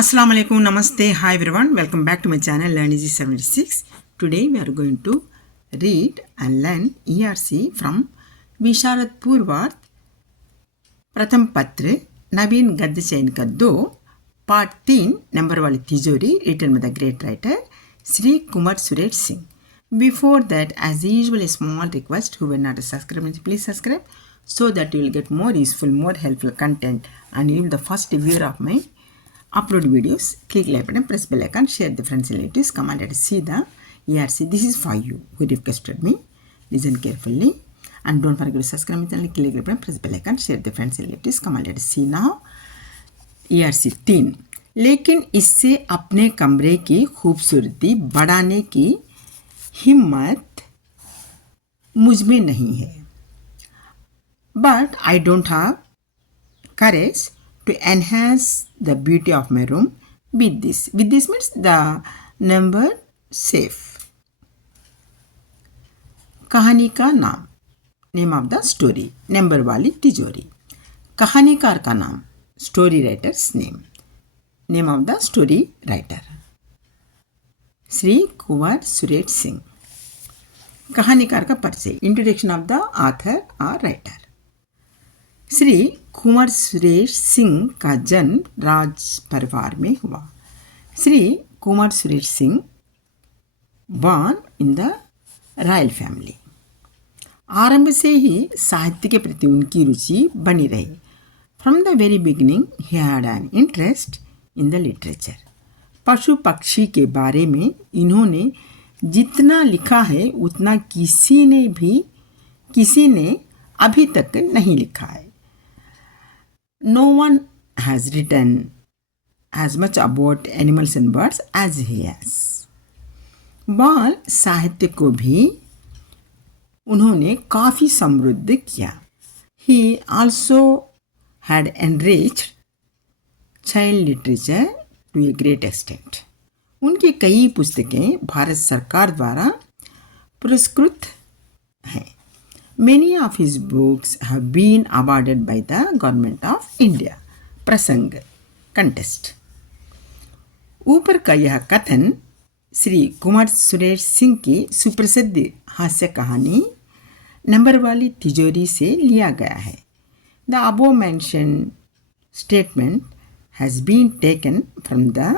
Assalamu alaikum, namaste, hi everyone, welcome back to my channel Learn Easy 76. Today we are going to read and learn ERC from Visharad Purvat Pratham Patra Naveen Gadda Chain Ka 2 Part 3 Number Wali Tijori written by the great writer Sri Kumar Suresh Singh. Before that, as usual, a small request, who were not a subscriber, please subscribe so that you will get more useful, more helpful content and you will be the first viewer of my upload videos. Click like button, press bell icon, share the friends and relatives, come and let us see the ERC. This is for you who requested me. Listen carefully and don't forget to subscribe my channel. Click like button, press bell icon, share the friends and relatives, come and let us see now. ERC 3. लेकिन इससे अपने कमरे की खूबसूरती बढ़ाने की हिम्मत मुझ में नहीं है. But I don't have courage to enhance the beauty of my room with this. With this means the number safe. कहानी का नाम, name of the story, number वाली तिजोरी. कहानीकार का नाम, story writer's name, name of the story writer Shri Kunwar Suresh Singh. कहानीकार का परिचय, इंट्रोडक्शन ऑफ द ऑथर और राइटर. श्री कुंवर सुरेश सिंह का जन्म राज परिवार में हुआ. Shri Kunwar Suresh Singh born in the royal family. आरंभ से ही साहित्य के प्रति उनकी रुचि बनी रही. From the very beginning he had an interest in the literature. पशु पक्षी के बारे में इन्होंने जितना लिखा है उतना किसी ने अभी तक नहीं लिखा है. No one has written as much about animals and birds as he has. बाल साहित्य को भी उन्होंने काफ़ी समृद्ध किया. He also had enriched child literature to a great extent. उनकी कई पुस्तकें भारत सरकार द्वारा पुरस्कृत हैं. Many of his books have been awarded by the government of India. प्रसंग, कंटेस्ट. ऊपर का यह कथन श्री कुंवर सुरेश सिंह की सुप्रसिद्ध हास्य कहानी नंबर वाली तिजोरी से लिया गया है. The above mentioned statement has been taken from the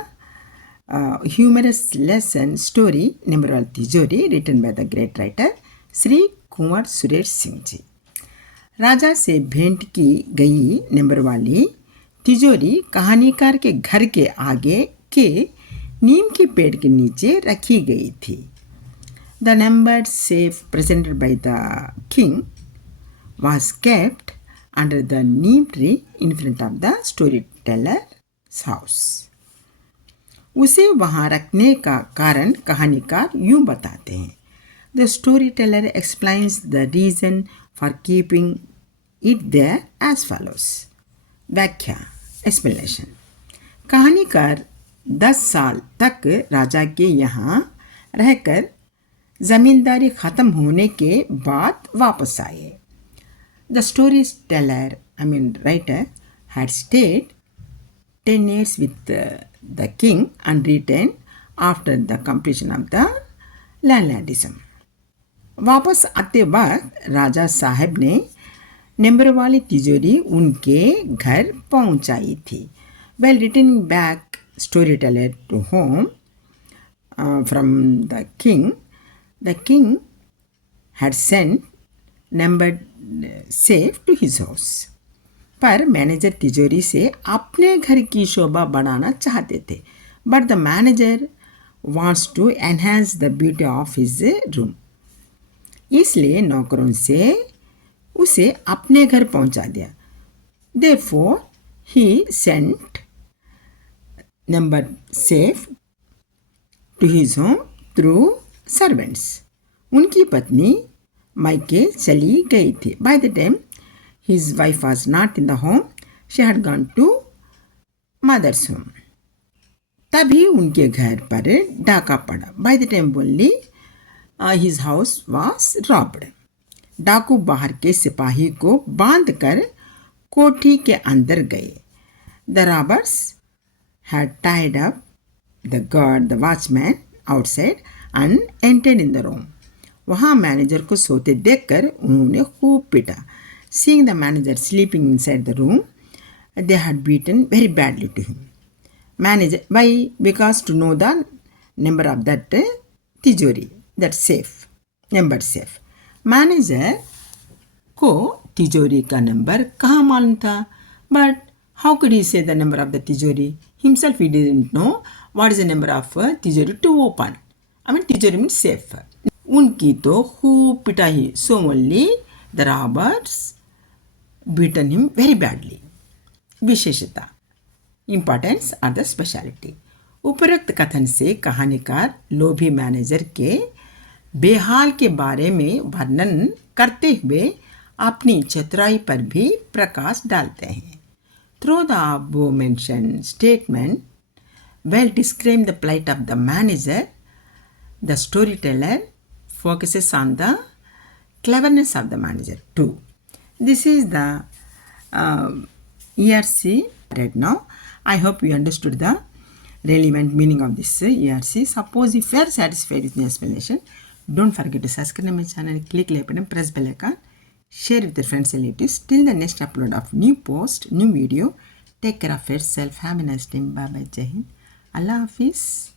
humorous lesson story number वाली तिजोरी written by the great writer Shri Kunwar Suresh Singh ji. राजा से भेंट की गई नंबर वाली तिजोरी कहानीकार के घर के आगे के नीम के पेड़ के नीचे रखी गई थी. The number safe presented by the king was kept under the Neem tree in front of the story tellers house. उसे वहाँ रखने का कारण कहानीकार यूँ बताते हैं. The storyteller explains the reason for keeping it there as follows. व्याख्या, explanation. कहानीकार 10 साल तक राजा के यहाँ रहकर ज़मींदारी ख़त्म होने के बाद वापस आए. The storyteller, writer, had stayed 10 years with the king and returned after the completion of the landlordism. वापस आते वक्त राजा साहब ने नंबर वाली तिजोरी उनके घर पहुंचाई थी. Well returning back story teller to home from the king had sent number safe to his house. पर मैनेजर तिजोरी से अपने घर की शोभा बढ़ाना चाहते थे. But the manager wants to enhance the beauty of his room. इसलिए नौकरों से उसे अपने घर पहुंचा दिया. Therefore, he sent number safe to his home through servants. उनकी पत्नी मायके चली गई थी. By the time his wife was not in the home, she had gone to mother's home. तभी उनके घर पर डाका पड़ा. By the time only his house was robbed. डाकू बाहर के सिपाही को बांधकर कोठी के अंदर गए. The robbers had tied up the guard, the watchman outside and entered in the room. वहाँ मैनेजर को सोते देखकर उन्होंने खूब पीटा. Seeing the manager sleeping inside the room, they had beaten very badly to him. Manager, why? Because to know the number of that tijori, that safe, number safe. Manager को तिजोरी का नंबर कहाँ मालूम था? But how could he say the number of the tijori? Himself he didn't know what is the number of tijori to open. I mean tijori means safe. उनकी तो खूब पिटाई. So only the robbers beaten him very badly. विशेषता, importance और the speciality. उपरोक्त कथन से कहानीकार लोभी मैनेजर के बेहाल के बारे में वर्णन करते हुए अपनी चतुराई पर भी प्रकाश डालते हैं. Through the above mentioned statement, well describe the plight of the manager, the storyteller focuses on the cleverness of the manager too. This is the ERC right now. I hope you understood the relevant meaning of this ERC. Suppose if you are satisfied with the explanation, don't forget to subscribe my channel, click like button, press bell icon, share with your friends and relatives. Till the next upload of new post, new video. Take care of yourself. Have a nice time. Bye bye. Jai Hind. Allah Hafiz.